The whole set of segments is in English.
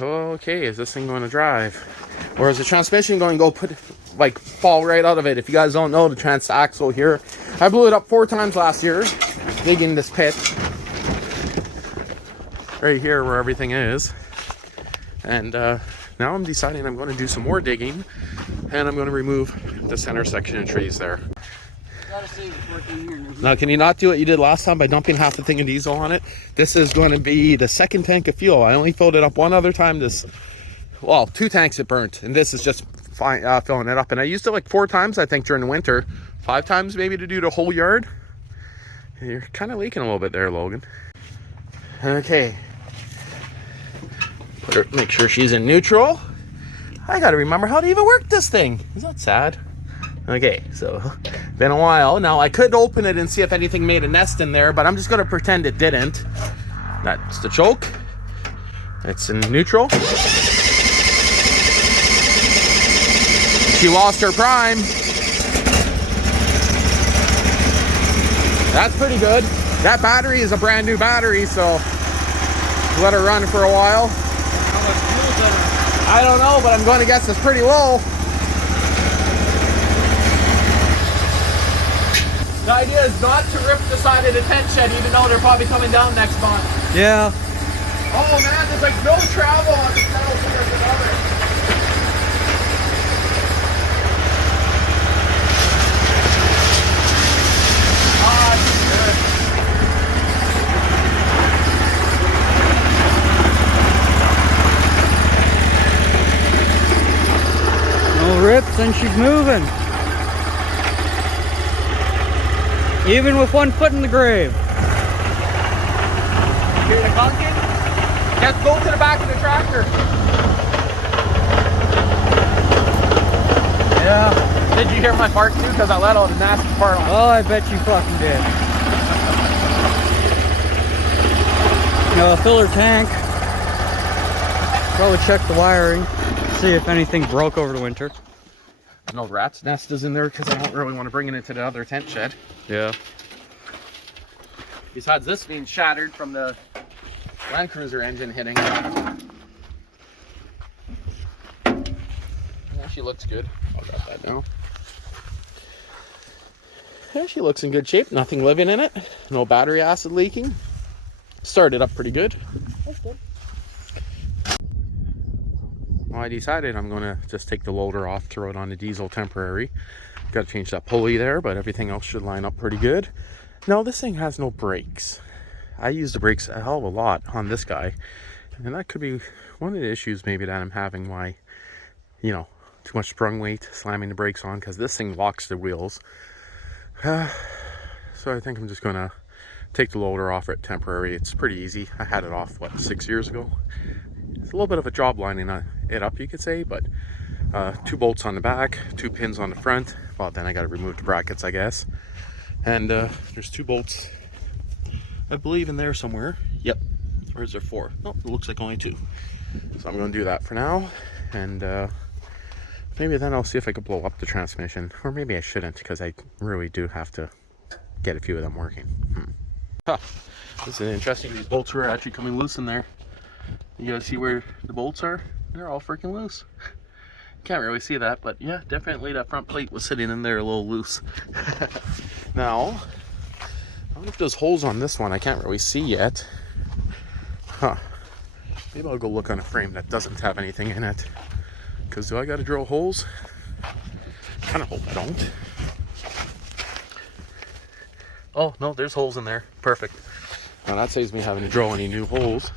Okay, is this thing going to drive? Or is the transmission going to go fall right out of it? If you guys don't know, the transaxle here, I blew it up 4 times last year digging this pit right here where everything is. And now I'm deciding I'm going to do some more digging, and I'm going to remove the center section of trees there. Now, can you not do what you did last time by dumping half the thing of diesel on it? This is going to be the second tank of fuel. I only filled it up one other time. Well, 2 tanks it burnt, and this is just fine, filling it up. And I used it like 4 times, I think, during the winter. 5 times maybe to do the whole yard. You're kind of leaking a little bit there, Logan. Okay. Make sure she's in neutral. I got to remember how to even work this thing. Is that sad? Okay, so been a while. Now I could open it and see if anything made a nest in there, but I'm just gonna pretend it didn't. That's the choke. It's in neutral. She lost her prime. That's pretty good. That battery is a brand new battery, so let her run for a while. How much fuel is that? I don't know, but I'm going to guess it's pretty low. The idea is not to rip the side of the tent shed, even though they're probably coming down next month. Yeah. Oh man, there's like no travel on the pedal here whatsoever. No rips and she's moving. Even with 1 foot in the grave. Hear the clunking? Let's go to the back of the tractor. Yeah. Did you hear my fart too? Because I let all the nasty fart on. Oh, I bet you fucking did. Filler tank. Probably check the wiring. See if anything broke over the winter. No rat's nest is in there because I don't really want to bring it into the other tent shed. Yeah. Besides this being shattered from the Land Cruiser engine hitting. Yeah, she looks good. I'll drop that down. Yeah, she looks in good shape. Nothing living in it. No battery acid leaking. Started up pretty good. That's good. Well, I decided I'm going to just take the loader off, throw it on the diesel temporary. Got to change that pulley there, but everything else should line up pretty good. No, this thing has no brakes. I use the brakes a hell of a lot on this guy. And that could be one of the issues maybe that I'm having, why, you know, too much sprung weight, slamming the brakes on, because this thing locks the wheels. So I think I'm just going to take the loader off it temporary. It's pretty easy. I had it off, what, 6 years ago? It's a little bit of a job lining it up, you could say, but 2 bolts on the back, 2 pins on the front. Well, then I got to remove the brackets, I guess. And there's 2 bolts, I believe, in there somewhere. Yep. Or is there 4? No, it looks like only 2. So I'm going to do that for now. And maybe then I'll see if I could blow up the transmission. Or maybe I shouldn't, because I really do have to get a few of them working. Huh. This is interesting. These bolts were actually coming loose in there. You guys see where the bolts are? They're all freaking loose. Can't really see that, but yeah, definitely that front plate was sitting in there a little loose. Now, I wonder if there's holes on this one. I can't really see yet. Huh. Maybe I'll go look on a frame that doesn't have anything in it. Because do I got to drill holes? Kind of hope I don't. Oh, no, there's holes in there. Perfect. Now that saves me having to drill any new holes.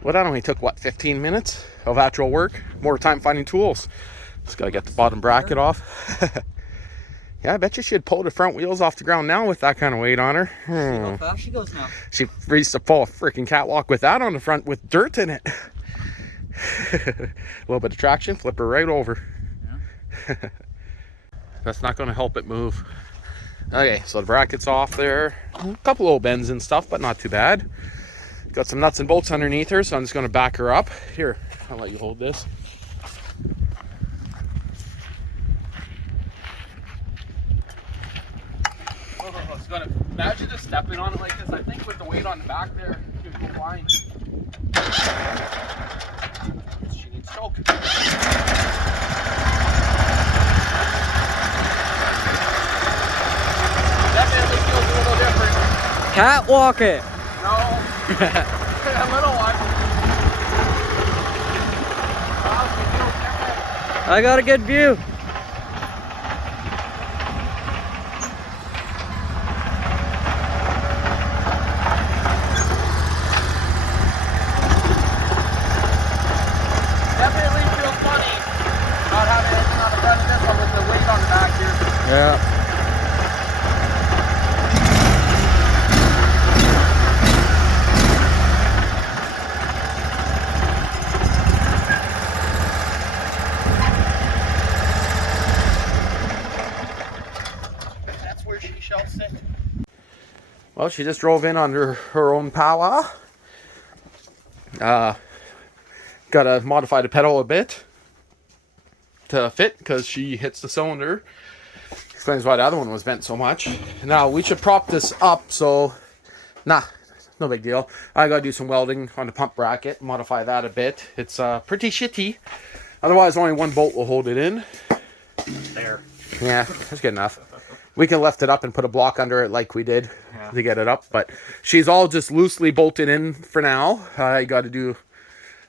Well, that only took, what, 15 minutes of actual work? More time finding tools. Just gotta get the bottom bracket off. Yeah, I bet you she'd pull the front wheels off the ground now with that kind of weight on her. See how fast she goes now. She used to pull a freaking catwalk with that on the front with dirt in it. A little bit of traction, flip her right over. Yeah. That's not gonna help it move. Okay, so the bracket's off there. A couple little bends and stuff, but not too bad. Got some nuts and bolts underneath her, so I'm just going to back her up. Here, I'll let you hold this. Oh, it's gonna, imagine just stepping on it like this. I think with the weight on the back there, you'd go flying. Catwalk it. No. A little one. I got a good view. Definitely feels funny not having anything on the front of this one with the weight on the back here. Yeah. That's where she shall sit. Well, she just drove in under her own power. Gotta modify the pedal a bit to fit because she hits the cylinder. Explains why the other one was bent so much. Now we should prop this up, so no big deal. I gotta do some welding on the pump bracket, modify that a bit. It's pretty shitty. Otherwise only one bolt will hold it in. There. Yeah, that's good enough. We can lift it up and put a block under it like we did to get it up, but she's all just loosely bolted in for now. I got to do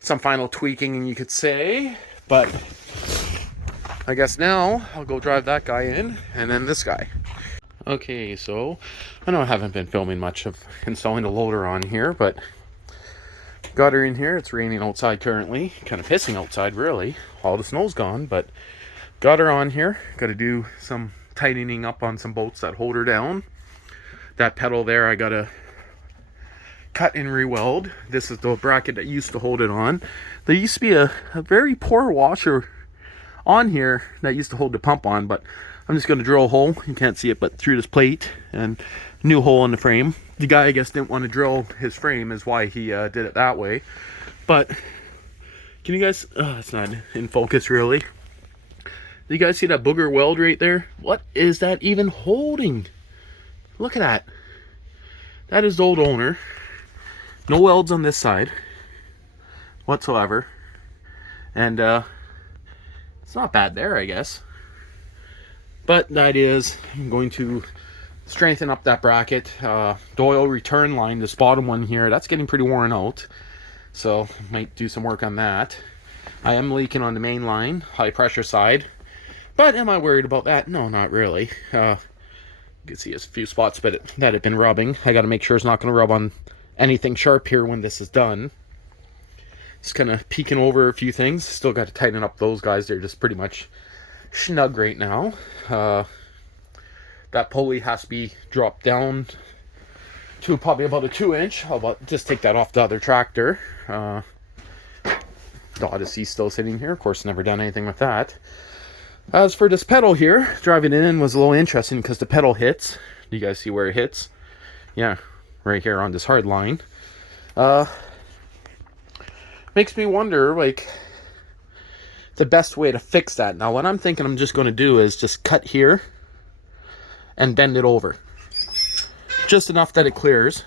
some final tweaking, you could say, but I guess now I'll go drive that guy in and then this guy. Okay, so I know I haven't been filming much of installing the loader on here, but got her in here. It's raining outside currently, kind of pissing outside really. All the snow's gone, but got her on here. Got to do some tightening up on some bolts that hold her down. That pedal there I got to cut and re-weld. This is the bracket that used to hold it on. There used to be a very poor washer on here that used to hold the pump on, but I'm just going to drill a hole. You can't see it, but through this plate, and new hole in the frame. The guy, I guess, didn't want to drill his frame, is why he did it that way. But can you guys, it's not in focus really. Do you guys see that booger weld right there? What is that even holding? Look at that. That is the old owner. No welds on this side whatsoever. And it's not bad there, I guess. But the idea is I'm going to strengthen up that bracket. The oil return line, this bottom one here, that's getting pretty worn out. So might do some work on that. I am leaking on the main line, high pressure side. But am I worried about that? No, not really. You can see a few spots that have been rubbing. I got to make sure it's not going to rub on anything sharp here when this is done. Just kind of peeking over a few things. Still got to tighten up those guys. They're just pretty much snug right now. That pulley has to be dropped down to probably about a 2-inch. I'll just take that off the other tractor. The Odyssey's still sitting here. Of course, never done anything with that. As for this pedal here, driving it in was a little interesting because the pedal hits. Do you guys see where it hits? Yeah, right here on this hard line. Makes me wonder, like, the best way to fix that. Now, what I'm thinking I'm just going to do is just cut here and bend it over. Just enough that it clears.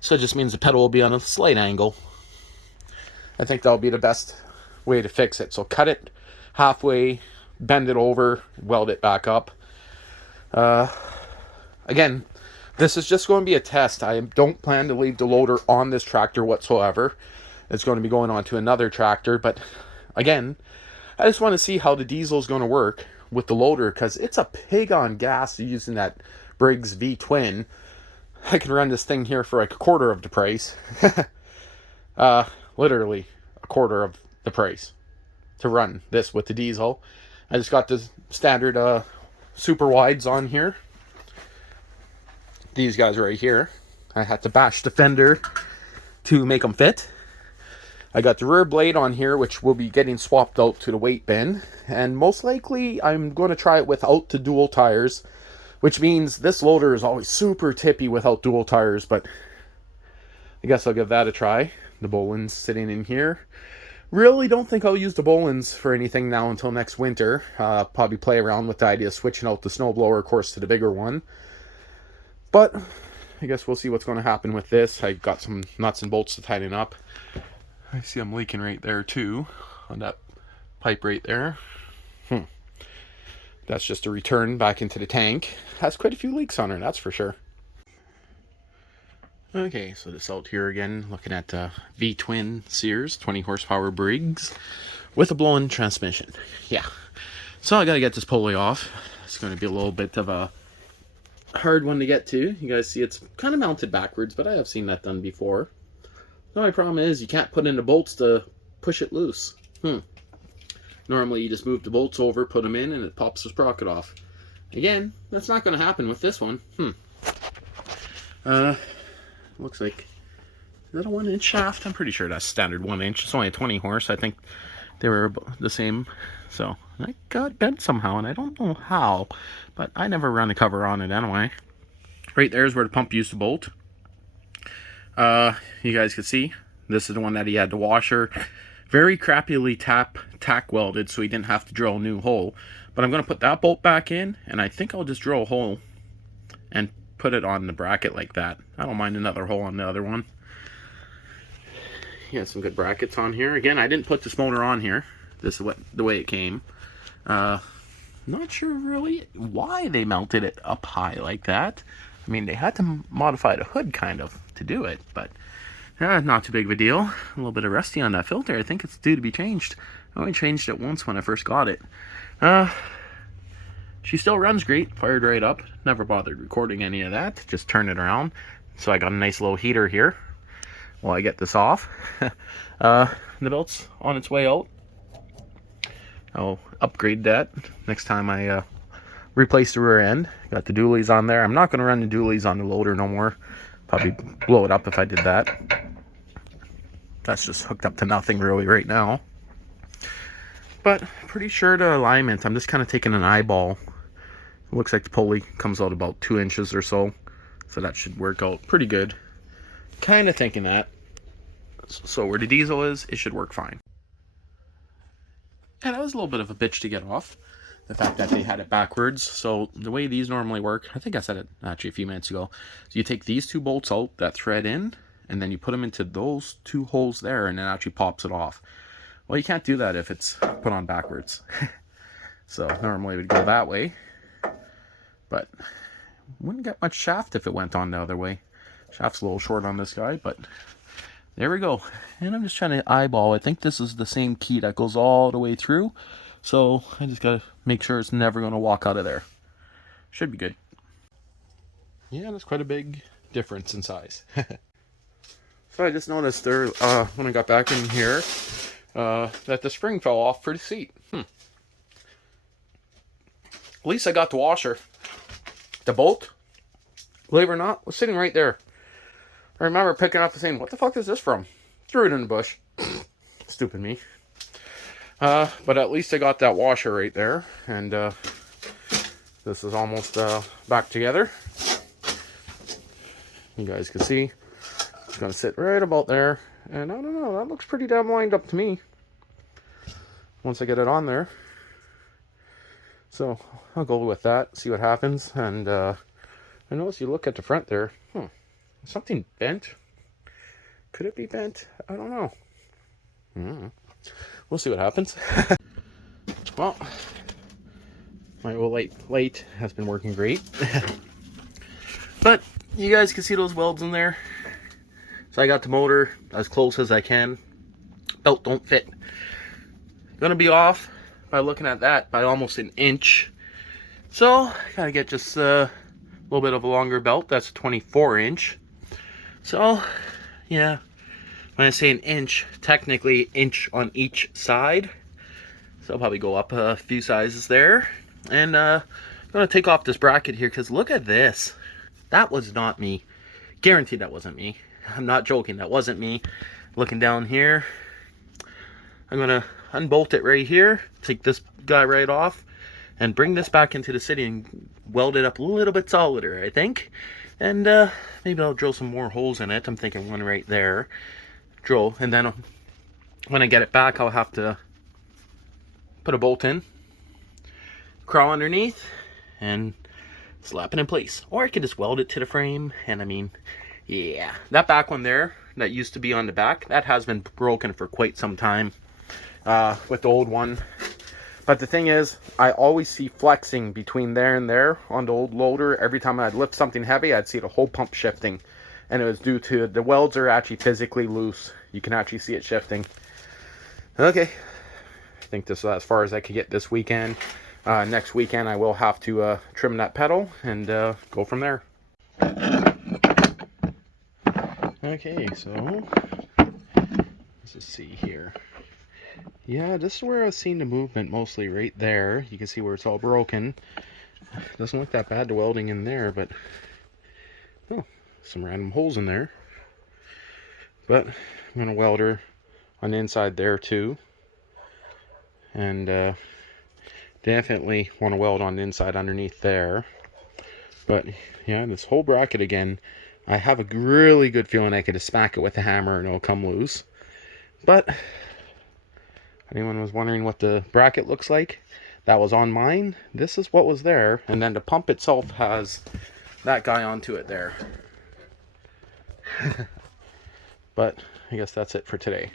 So it just means the pedal will be on a slight angle. I think that'll be the best way to fix it. So cut it halfway, bend it over, weld it back up. Again, this is just going to be a test. I don't plan to leave the loader on this tractor whatsoever. It's going to be going on to another tractor, but again, I just want to see how the diesel is going to work with the loader, because it's a pig on gas using that Briggs V-twin. I can run this thing here for like a quarter of the price. Literally a quarter of the price to run this with the diesel. I just got the standard super wides on here. These guys right here. I had to bash the fender to make them fit. I got the rear blade on here, which will be getting swapped out to the weight bin. And most likely I'm going to try it without the dual tires, which means this loader is always super tippy without dual tires, but I guess I'll give that a try. The Bolin's sitting in here. Really don't think I'll use the Bolin's for anything now until next winter. Probably play around with the idea of switching out the snowblower, of course, to the bigger one. But I guess we'll see what's going to happen with this. I got some nuts and bolts to tighten up. I see I'm leaking right there too, on that pipe right there. That's just a return back into the tank. Has quite a few leaks on her, that's for sure. Okay, so this out here again, looking at V-twin Sears 20 horsepower Briggs with a blown transmission. Yeah, so I gotta get this pulley off. It's going to be a little bit of a hard one to get to. You guys see it's kind of mounted backwards, but I have seen that done before. The only problem is you can't put in the bolts to push it loose. Normally you just move the bolts over, put them in, and it pops the sprocket off. Again, that's not going to happen with this one. Looks like, is that a 1-inch shaft? I'm pretty sure that's standard 1-inch. It's only a 20 horse. I think they were the same. So I got bent somehow, and I don't know how, but I never ran the cover on it anyway. Right there is where the pump used to bolt. You guys can see this is the one that he had the washer very crappily tack welded, so he didn't have to drill a new hole. But I'm going to put that bolt back in, and I think I'll just drill a hole and put it on the bracket like that. I don't mind another hole on the other one. Yeah, some good brackets on here. Again, I didn't put this motor on here. This is the way it came. Not sure really why they mounted it up high like that. I mean, they had to modify the hood kind of to do it, but not too big of a deal. A little bit of rusty on that filter. I think it's due to be changed. I only changed it once when I first got it. She still runs great, fired right up. Never bothered recording any of that. Just turn it around. So I got a nice little heater here while I get this off. The belt's on its way out. I'll upgrade that next time I replace the rear end. Got the dualies on there. I'm not going to run the dualies on the loader no more. Probably blow it up if I did that. That's just hooked up to nothing really right now. But pretty sure the alignment, I'm just kind of taking an eyeball. It looks like the pulley comes out about 2 inches or so. So that should work out pretty good. Kind of thinking that. So where the diesel is, it should work fine. Yeah, that was a little bit of a bitch to get off. The fact that they had it backwards. So the way these normally work, I think I said it actually a few minutes ago. So you take these two bolts out that thread in, and then you put them into those two holes there, and it actually pops it off. Well, you can't do that if it's put on backwards. So normally it would go that way, but wouldn't get much shaft if it went on the other way. Shaft's a little short on this guy, but there we go. And I'm just trying to eyeball. I think this is the same key that goes all the way through. So I just gotta make sure it's never gonna walk out of there. Should be good. Yeah, there's quite a big difference in size. So I just noticed there, when I got back in here, that the spring fell off for the seat. At least I got the washer. The bolt, believe it or not, was sitting right there. I remember picking up and saying, what the fuck is this from? Threw it in the bush. Stupid me. But at least I got that washer right there. And this is almost back together. You guys can see. It's going to sit right about there. And I don't know, that looks pretty damn lined up to me. Once I get it on there. So I'll go with that, see what happens. And I notice you look at the front there. Something bent. Could it be bent? I don't know. We'll see what happens. Well, my old light has been working great. But you guys can see those welds in there. So I got the motor as close as I can. Belt don't fit. Gonna be off by looking at that by almost an inch. So gotta get just a little bit of a longer belt. That's a 24-inch. So yeah, when I say an inch, technically inch on each side. So I'll probably go up a few sizes there. And I'm gonna take off this bracket here because look at this. That was not me. Guaranteed that wasn't me. I'm not joking, that wasn't me. Looking down here, I'm gonna unbolt it right here, take this guy right off, and bring this back into the city and weld it up a little bit solider, I think. And maybe I'll drill some more holes in it. I'm thinking one right there. Drill, and then when I get it back, I'll have to put a bolt in, crawl underneath, and slap it in place. Or I could just weld it to the frame, and I mean, yeah. That back one there, that used to be on the back, that has been broken for quite some time with the old one. But the thing is, I always see flexing between there and there on the old loader. Every time I'd lift something heavy, I'd see the whole pump shifting. and it was due to the welds are actually physically loose. You can actually see it shifting. Okay, I think this is as far as I could get this weekend. Next weekend I will have to trim that pedal and go from there. Okay, so let's just see here. Yeah, this is where I was seeing the movement mostly, right there. You can see where it's all broken. Doesn't look that bad, the welding in there, but oh, some random holes in there. But I'm gonna weld her on the inside there too, and definitely want to weld on the inside underneath there. But yeah, this whole bracket again, I have a really good feeling I could just smack it with a hammer and it'll come loose. But if anyone was wondering what the bracket looks like, that was on mine. This is what was there, and then the pump itself has that guy onto it there. But I guess that's it for today.